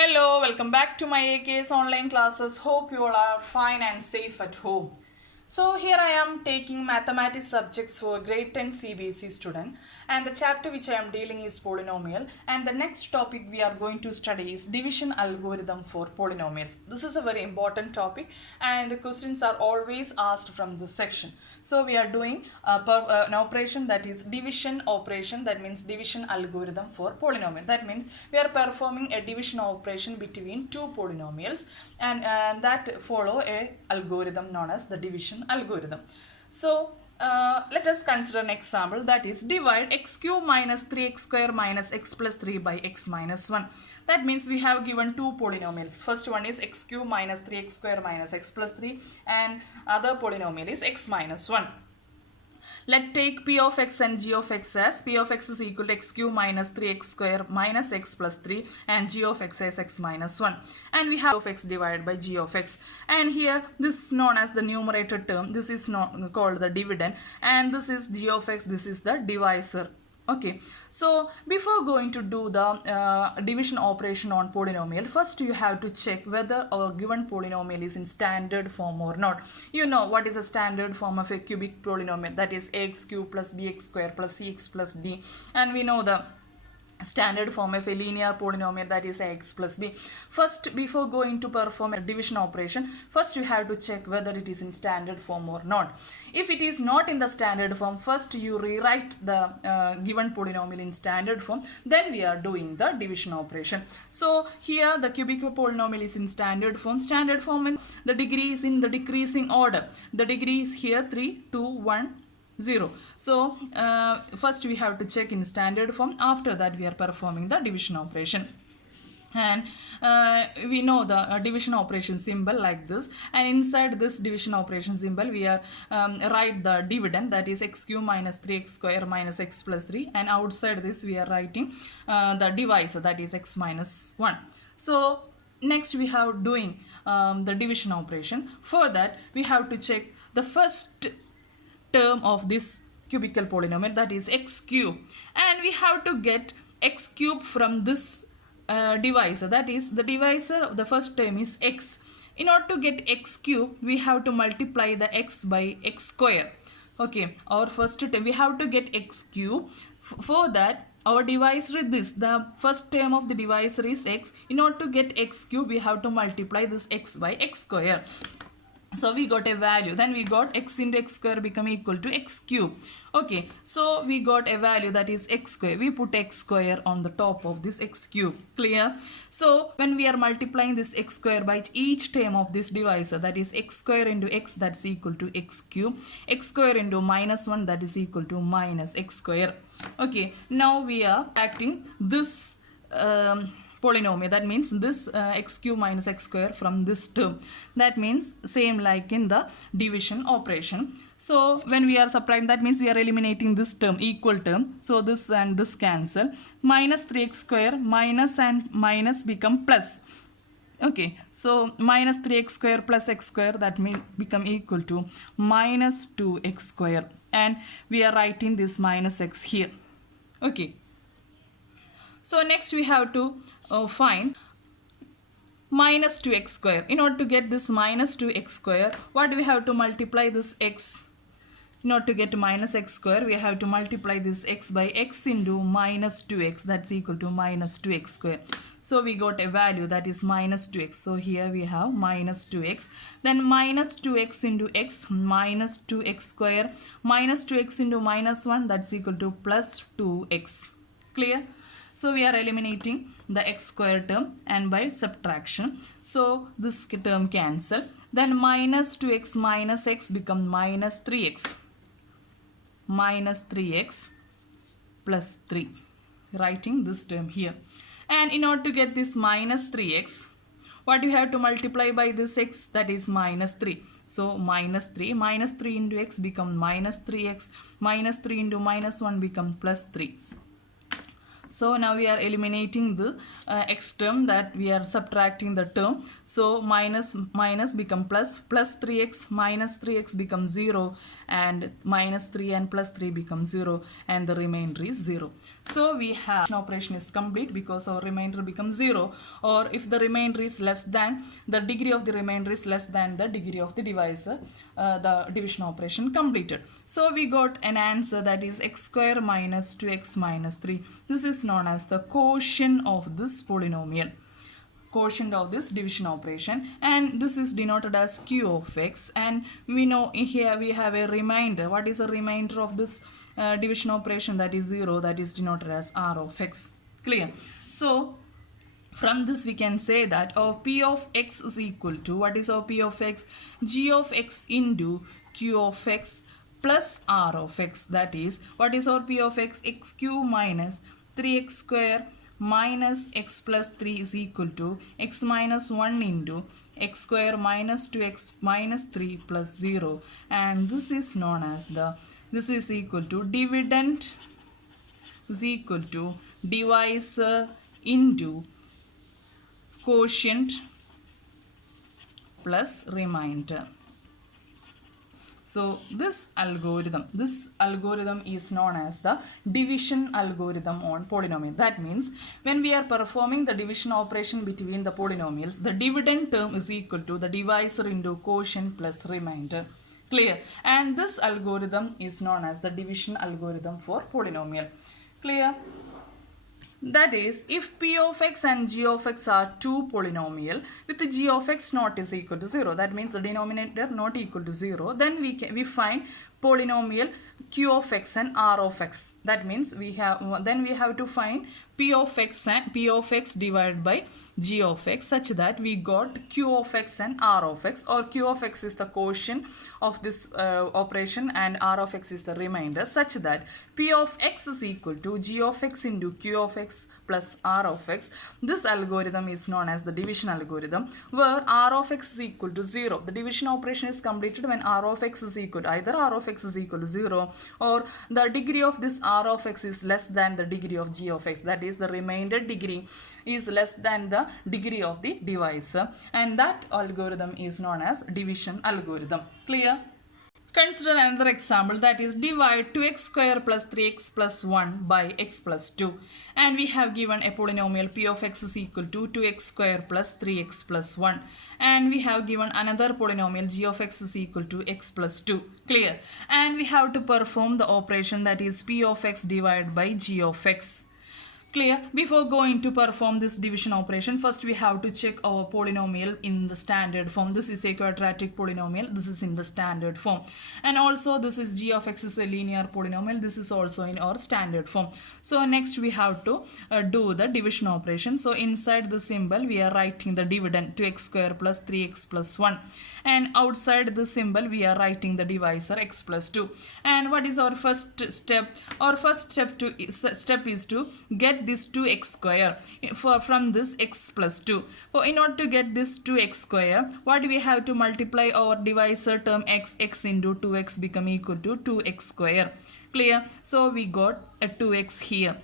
Hello, welcome back to my AKS online classes. Hope you all are fine and safe at home. So here I am taking mathematics subjects for grade 10 CBSE student, and the chapter which I am dealing is polynomial, and the next topic we are going to study is division algorithm for polynomials. This is a very important topic and the questions are always asked from this section. So we are doing an operation, that is division operation, that means division algorithm for polynomial. That means we are performing a division operation between two polynomials, and that follow a algorithm known as the division algorithm. So let us consider an example, that is divide x cube minus 3x square minus x plus 3 by x minus 1. That means we have given two polynomials. First one is x cube minus 3x square minus x plus 3, and other polynomial is x minus 1. Let take p of x and g of x as p of x is equal to x cube minus 3x square minus x plus 3, and g of x as x minus 1. And we have of x divided by g of x. And here this is known as the numerator term. This is not called the dividend. And this is g of x. This is the divisor. Okay, so before going to do the division operation on polynomial, first you have to check whether a given polynomial is in standard form or not. You know what is a standard form of a cubic polynomial, that is ax cube plus bx square plus cx plus d, and we know the standard form of a linear polynomial, that is ax plus b. First, before going to perform a division operation, first you have to check whether it is in standard form or not. If it is not in the standard form, first you rewrite the given polynomial in standard form, then we are doing the division operation. So here the cubic polynomial is in standard form. Standard form means the degree is in the decreasing order. The degree is here 3, 2, 1, 0. So first we have to check in standard form. After that we are performing the division operation. And we know the division operation symbol like this, and inside this division operation symbol we are write the dividend, that is x cube minus 3x square minus x plus 3, and outside this we are writing the divisor, that is x minus 1. So next we have doing the division operation. For that we have to check the first term of this cubical polynomial, that is x cube, and we have to get x cube from this divisor, that is the divisor of the first term is x. In order to get x cube, we have to multiply the x by x square. Okay, our first term we have to get x cube. For that our divisor is this, the first term of the divisor is x. In order to get x cube, we have to multiply this x by x square. So we got a value, then we got x into x square become equal to x cube. Okay, so we got a value, that is x square. We put x square on the top of this x cube. Clear? So when we are multiplying this x square by each term of this divisor, that is x square into x, that's equal to x cube. X square into minus 1, that is equal to minus x square. Okay, now we are acting this polynomial, that means this x cube minus x square from this term. That means same like in the division operation. So when we are subtracting, that means we are eliminating this term, equal term. So this and this cancel. Minus 3x square, minus and minus become plus. Okay, so minus 3x square plus x square, that means become equal to minus 2x square, and we are writing this minus x here. Okay, so next we have to find minus 2x square. In order to get this minus 2x square, what do we have to multiply this x? In order to get minus x square, we have to multiply this x by x into minus 2x, that's equal to minus 2x square. So we got a value, that is minus 2x. So here we have minus 2x. Then minus 2x into x, minus 2x square, minus 2x into minus 1, that's equal to plus 2x. Clear? So we are eliminating the x square term and by subtraction. So this term cancel. Then minus 2x minus x become minus 3x. Minus 3x plus 3. Writing this term here. And in order to get this minus 3x, what you have to multiply by this x, that is minus 3. So minus 3 into x become minus 3x. Minus 3 into minus 1 become plus 3. So now we are eliminating the x term, that we are subtracting the term. So minus minus become plus, plus 3x minus 3x becomes 0, and minus 3 and plus 3 becomes 0, and the remainder is 0. So we have operation is complete because our remainder becomes 0, or if the remainder is less than, the degree of the remainder is less than the degree of the divisor, the division operation completed. So we got an answer, that is x square minus 2x minus 3. This is known as the quotient of this polynomial, quotient of this division operation, and this is denoted as q of x. And we know here we have a remainder. What is the remainder of this division operation? That is 0, that is denoted as r of x. Clear? So from this we can say that our p of x is equal to, what is our p of x? G of x into q of x plus r of x. That is, what is our p of x? X cube minus 3x square minus x plus 3 is equal to x minus 1 into x square minus 2x minus 3 plus 0. And this is known as the, this is equal to dividend is equal to divisor into quotient plus remainder. So this algorithm is known as the division algorithm on polynomial. That means when we are performing the division operation between the polynomials, the dividend term is equal to the divisor into quotient plus remainder. Clear? And this algorithm is known as the division algorithm for polynomial. Clear? That is, if p of x and g of x are two polynomial with the g of x not is equal to 0, that means the denominator not equal to 0, then we find polynomial q of x and r of x. That means we have to find p of x and p of x divided by g of x, such that we got q of x and r of x, or q of x is the quotient of this operation and r of x is the remainder, such that p of x is equal to g of x into q of x plus r of x. This algorithm is known as the division algorithm, where r of x is equal to 0. The division operation is completed when r of x is equal to, either r of x is equal to 0, or the degree of this r of x is less than the degree of g of x. That is, the remainder degree is less than the degree of the divisor, and that algorithm is known as division algorithm. Clear? Consider another example, that is, divide 2x square plus 3x plus 1 by x plus 2. And we have given a polynomial p of x is equal to 2x square plus 3x plus 1. And we have given another polynomial g of x is equal to x plus 2. Clear? And we have to perform the operation, that is p of x divided by g of x. Clear? Before going to perform this division operation, first we have to check our polynomial in the standard form. This is a quadratic polynomial. This is in the standard form. And also this is g of x is a linear polynomial. This is also in our standard form. So next we have to do the division operation. So inside the symbol we are writing the dividend, 2x square plus 3x plus 1. And outside the symbol we are writing the divisor, x plus 2. And what is our first step? Our first step is to get this 2x square from this x plus 2. For in order to get this 2x square, what we have to multiply our divisor term x into 2x become equal to 2x square. Clear? So we got a 2x here.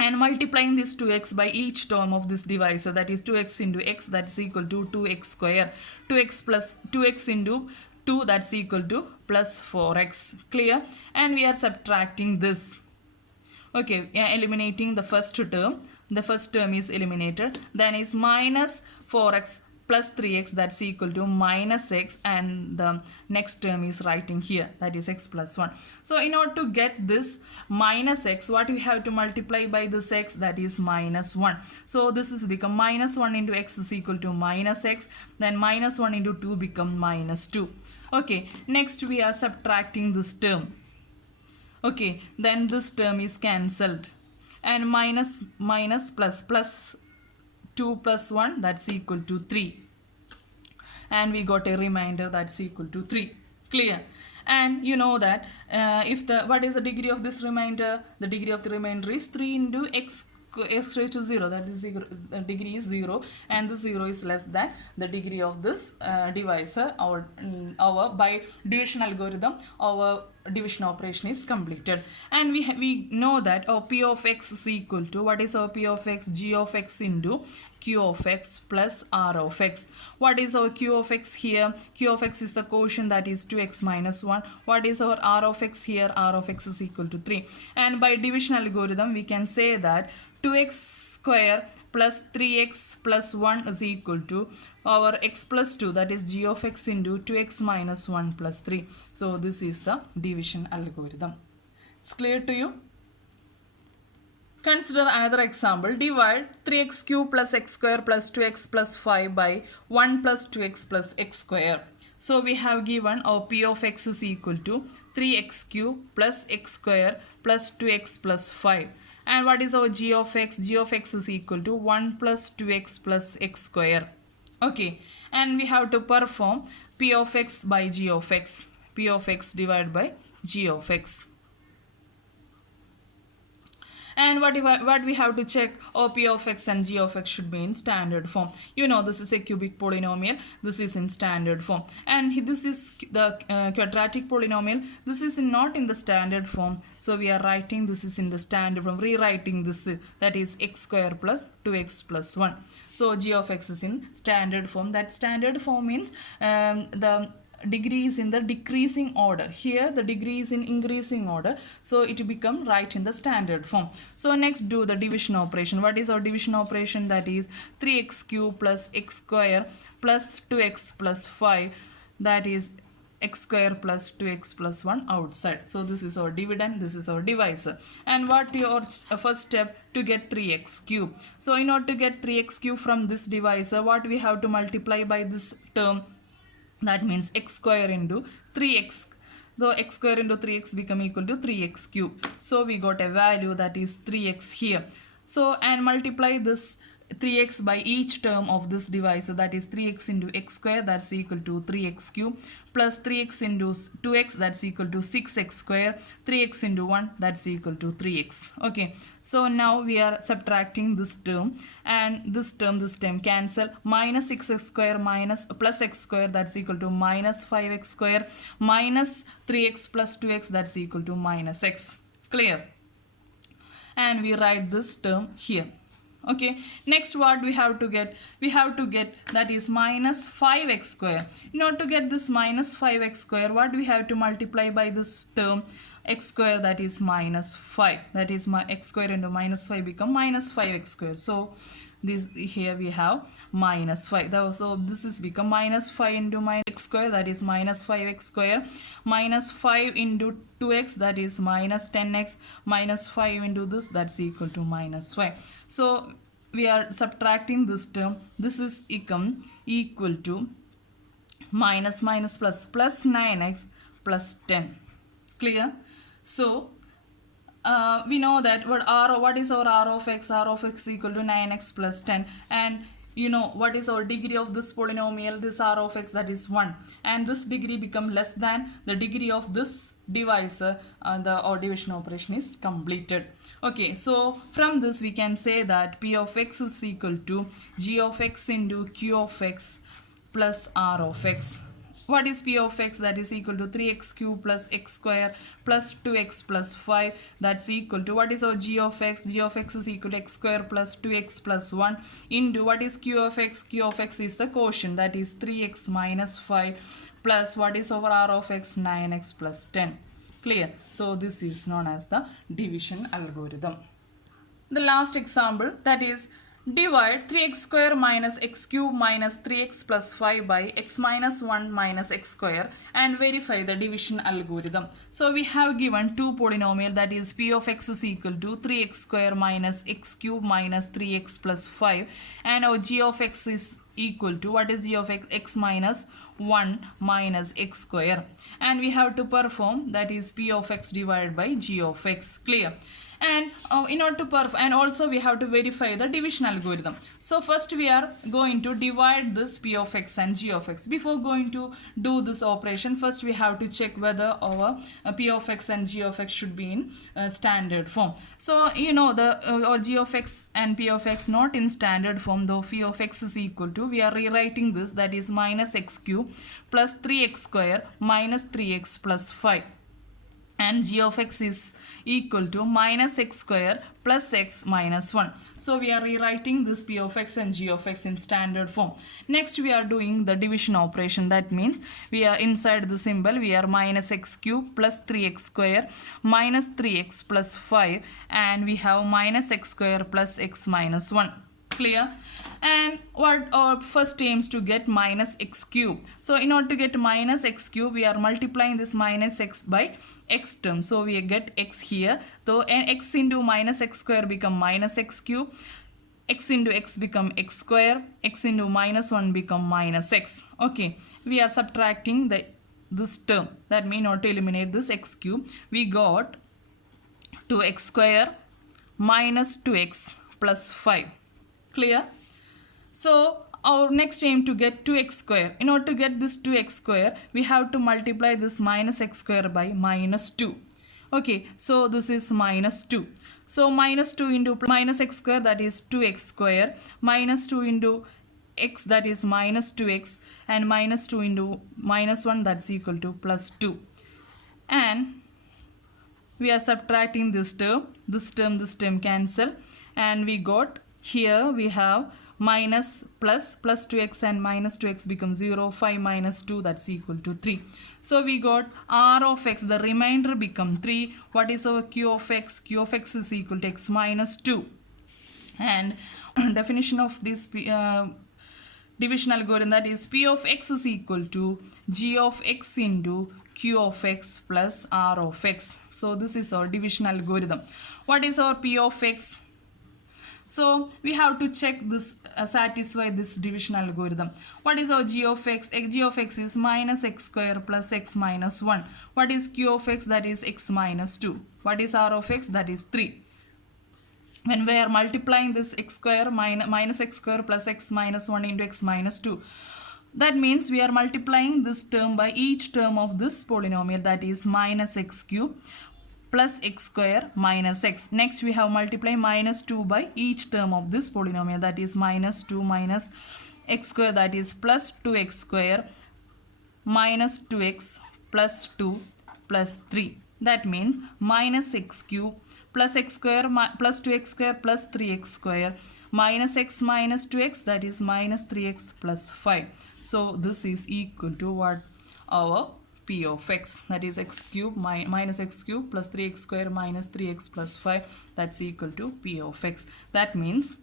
And multiplying this 2x by each term of this divisor, that is 2x into x, that is equal to 2x square. 2x plus 2x into 2, that's equal to plus 4x. Clear? And we are subtracting this. Okay, eliminating the first term. The first term is eliminated. Then is minus 4x plus 3x, that's equal to minus x, and the next term is writing here, that is x plus 1. So in order to get this minus x, what we have to multiply by this x, that is minus 1. So this is become minus 1 into x is equal to minus x, then minus 1 into 2 become minus 2. Okay, next we are subtracting this term. Okay, then this term is cancelled, and minus plus 2 plus 1, that's equal to 3, and we got a remainder that's equal to 3. Clear? And you know that what is the degree of this remainder? The degree of the remainder is 3 into x raised to 0, that is degree is 0, and the 0 is less than the degree of this divisor. Our by division algorithm, our division operation is completed. And we know that our p of x is equal to, what is our p of x? G of x into q of x plus r of x. What is our q of x here? Q of x is the quotient, that is 2x minus 1. What is our r of x here? R of x is equal to 3. And by division algorithm we can say that 2x square plus 3x plus 1 is equal to our x plus 2, that is g of x into 2x minus 1 plus 3. So this is the division algorithm. It's clear to you? Consider another example. Divide 3x cube plus x square plus 2x plus 5 by 1 plus 2x plus x square. So we have given our p of x is equal to 3x cube plus x square plus 2x plus 5. And what is our g of x? G of x is equal to 1 plus 2x plus x square. Okay, and we have to perform p of x by g of x. P of x divided by g of x. And what we have to check, p of x and g of x should be in standard form. You know, this is a cubic polynomial. This is in standard form. And this is the quadratic polynomial. This is not in the standard form. So we are writing this is in the standard form. Rewriting this, that is x square plus 2x plus 1. So g of x is in standard form. That standard form means the degree is in the decreasing order. Here the degree is in increasing order, so it become right in the standard form. So next do the division operation. What is our division operation? That is 3x cube plus x square plus 2x plus 5, that is x square plus 2x plus 1 outside. So this is our dividend, this is our divisor. And what your first step to get 3x cube? So in order to get 3x cube from this divisor, what we have to multiply by this term? That means x square into 3x. So x square into 3x become equal to 3x cube. So we got a value, that is 3x here. So and multiply this 3x by each term of this divisor, that is 3x into x square, that's equal to 3x cube, plus 3x into 2x, that's equal to 6x square, 3x into 1, that's equal to 3x. Okay, so now we are subtracting this term, and this term cancel. Minus 6x square minus plus x square, that's equal to minus 5x square, minus 3x plus 2x, that's equal to minus x. Clear? And we write this term here. Okay, next what we have to get? We have to get, that is minus 5x square. In order to get this minus 5x square, what we have to multiply by this term? X square, that is minus 5. That is my x square into minus 5 become minus 5x square. So this here we have minus 5. So this is become minus 5 into minus x square, that is minus 5x square, minus 5 into 2x, that is minus 10x, minus 5 into this, that's equal to minus 5. So we are subtracting this term. This is equal to minus plus 9x plus 10. Clear? So we know that what is our r of x? R of x equal to 9x plus 10. And you know what is our degree of this polynomial? This r of x, that is 1. And this degree become less than the degree of this divisor. Our division operation is completed. Okay, so from this we can say that p of x is equal to g of x into q of x plus r of x. What is p of x? That is equal to 3x cube plus x square plus 2x plus 5, that's equal to, what is our g of x? G of x is equal to x square plus 2x plus 1 into, what is q of x? Q of x is the quotient, that is 3x minus 5 plus, what is our r of x? 9x plus 10. Clear? So this is known as the division algorithm. The last example, that is divide 3x square minus x cube minus 3x plus 5 by x minus 1 minus x square and verify the division algorithm. So we have given two polynomial, that is p of x is equal to 3x square minus x cube minus 3x plus 5, and our g of x is equal to, what is g of x? X minus 1 minus x square. And we have to perform, that is p of x divided by g of x. Clear? And in order to perform, and also we have to verify the division algorithm. So first we are going to divide this p of x and g of x. Before going to do this operation, first we have to check whether our p of x and g of x should be in standard form. So you know our g of x and p of x not in standard form, though phi of x is equal to, we are rewriting this, that is minus x cube plus 3x square minus 3x plus 5. and g of x is equal to minus x square plus x minus 1. So we are rewriting this p of x and g of x in standard form. Next we are doing the division operation. That means we are inside the symbol we are minus x cube plus 3x square minus 3x plus 5, and we have minus x square plus x minus 1. Clear? And what our first aims to get minus x cube. So in order to get minus x cube, we are multiplying this minus x by x term. So we get x here. So x into minus x square become minus x cube. X into x become x square. X into minus 1 become minus x. Okay. We are subtracting this term. That means in order to eliminate this x cube, we got 2x square minus 2x plus 5. Clear? So our next aim to get 2x square. In order to get this 2x square, we have to multiply this minus x square by minus 2. Okay, so this is minus 2. So minus 2 into minus x square, that is 2x square, minus 2 into x, that is minus 2x, and minus 2 into minus 1, that's equal to plus 2. And we are subtracting this term cancel, and we got here we have minus plus 2x and minus 2x becomes 0, 5 minus 2, that's equal to 3. So we got r of x, the remainder become 3. What is our q of x? Q of x is equal to x minus 2. And definition of this division algorithm, that is p of x is equal to g of x into q of x plus r of x. So this is our division algorithm. What is our p of x? So we have to check this, satisfy this division algorithm. What is our g of x? G of x is minus x square plus x minus 1. What is q of x? That is x minus 2. What is r of x? That is 3. When we are multiplying this x square minus x square plus x minus 1 into x minus 2, that means we are multiplying this term by each term of this polynomial, that is minus x cube plus x square minus x. Next we have multiply minus 2 by each term of this polynomial, that is minus 2 minus x square, that is plus 2x square minus 2x plus 2 plus 3. That means minus x cube plus x square plus 2x square plus 3x square minus x minus 2x, that is minus 3x plus 5. So this is equal to what? Our p of x, that is x cube minus x cube plus 3x square minus 3x plus 5, that's equal to p of x. That means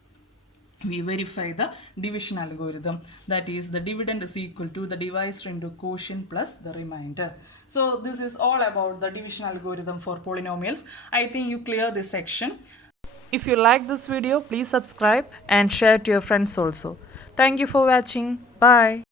we verify the division algorithm, that is the dividend is equal to the divisor into quotient plus the remainder. So this is all about the division algorithm for polynomials. I think you clear this section. If you like this video, please subscribe and share to your friends also. Thank you for watching. Bye.